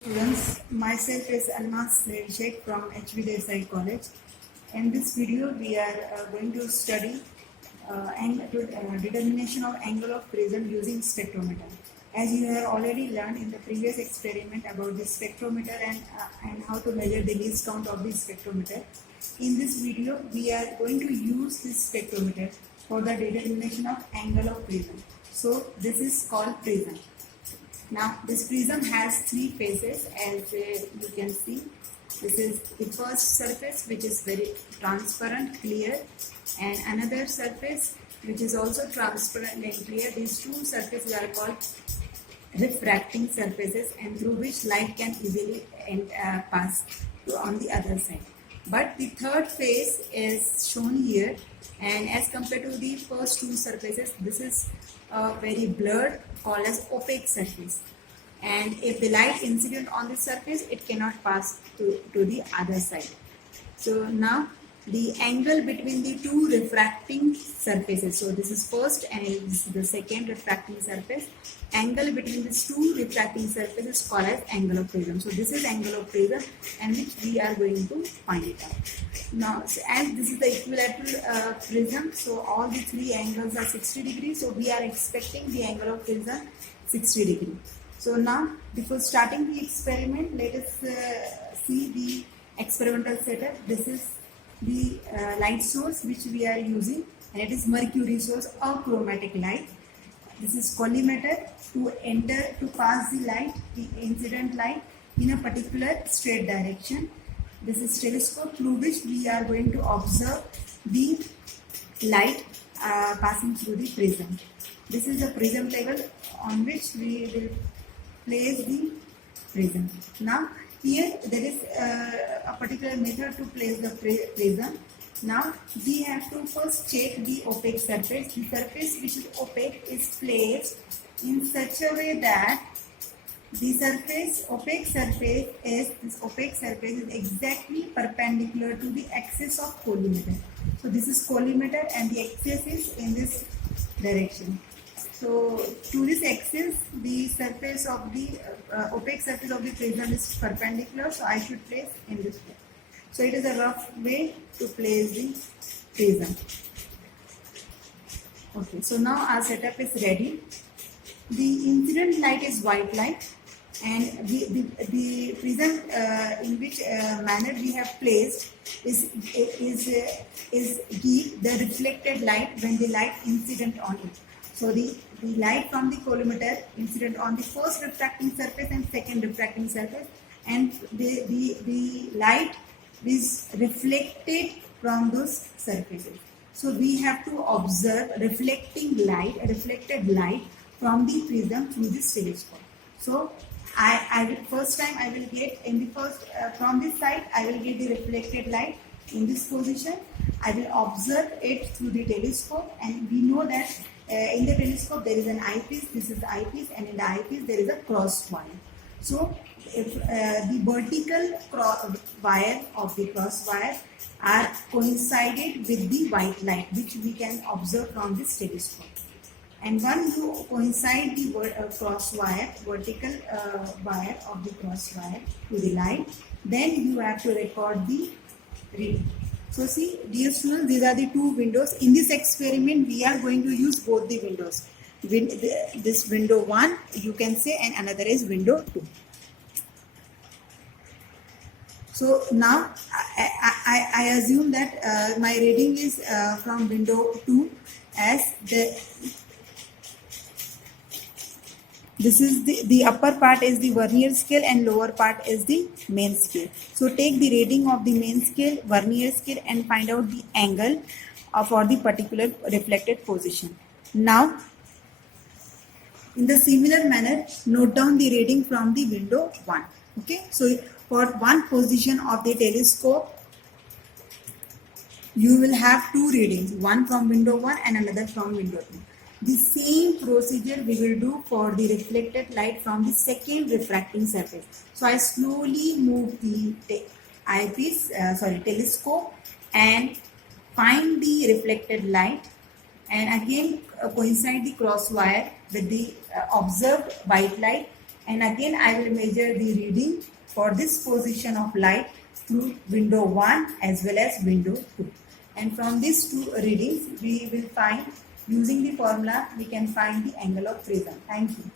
Students, myself is Almas Sheikh from HV Desai College. In this video, we are going to study determination of angle of prism using spectrometer. As you have already learned in the previous experiment about the spectrometer and how to measure the least count of the spectrometer, in this video, we are going to use this spectrometer for the determination of angle of prism. So, this is called prism. Now this prism has three faces, as you can see. This is the first surface, which is very transparent, clear, and another surface which is also transparent and clear. These two surfaces are called refracting surfaces, and through which light can easily pass on the other side. But the third face is shown here, and as compared to the first two surfaces, this is very blurred, called as opaque surface. And if the light incident on this surface, it cannot pass to the other side. So now the angle between the two refracting surfaces, so this is first and this is the second refracting surface, angle between these two refracting surfaces is called as angle of prism. So this is angle of prism, and which we are going to find it out. Now, so as this is the equilateral prism, so all the three angles are 60 degrees, so we are expecting the angle of prism 60 degrees. So now, before starting the experiment, let us see the experimental setup. This is the light source which we are using, and it is mercury source, achromatic light. This is collimator to pass the light, the incident light, in a particular straight direction. This is telescope through which we are going to observe the light passing through the prism. This is the prism table on which we will place the prism. Now here there is a particular method to place the prism. Now we have to first check the opaque surface. The surface which is opaque is placed in such a way that the opaque surface is exactly perpendicular to the axis of collimator. So this is collimator and the axis is in this direction. So to this axis, the surface of the opaque surface of the prism is perpendicular, so I should place in this way. So it is a rough way to place the prism. Okay, so now our setup is ready. The incident light is white light, and the prism in which manner we have placed is give the reflected light when the light incident on it. So the light from the collimator incident on the first refracting surface and second refracting surface, and the light is reflected from those surfaces. So we have to observe reflected light from the prism through this telescope. So first time I will get in the first from this side I will get the reflected light in this position. I will observe it through the telescope, and we know that in the telescope there is an eyepiece. This is the eyepiece, and in the eyepiece there is a cross wire. So if the vertical wire of the cross wire are coincided with the white light which we can observe from this telescope. And once you coincide the vertical wire of the cross wire to the light, then you have to record the reading. So see, dear students, these are the two windows. In this experiment, we are going to use both the windows. This window 1, you can say, and another is window 2. So now, I assume that my reading is from window 2, as this is the upper part is the vernier scale and lower part is the main scale. So take the reading of the main scale, vernier scale, and find out the angle for the particular reflected position. Now, in the similar manner, note down the reading from the window 1. Okay, so for one position of the telescope, you will have two readings, one from window 1 and another from window 2. The same procedure we will do for the reflected light from the second refracting surface. So I slowly move the telescope and find the reflected light, and again coincide the cross wire with the observed white light, And again I will measure the reading for this position of light through window 1 as well as window 2. And from these two readings we will find, using the formula we can find the angle of prism. Thank you.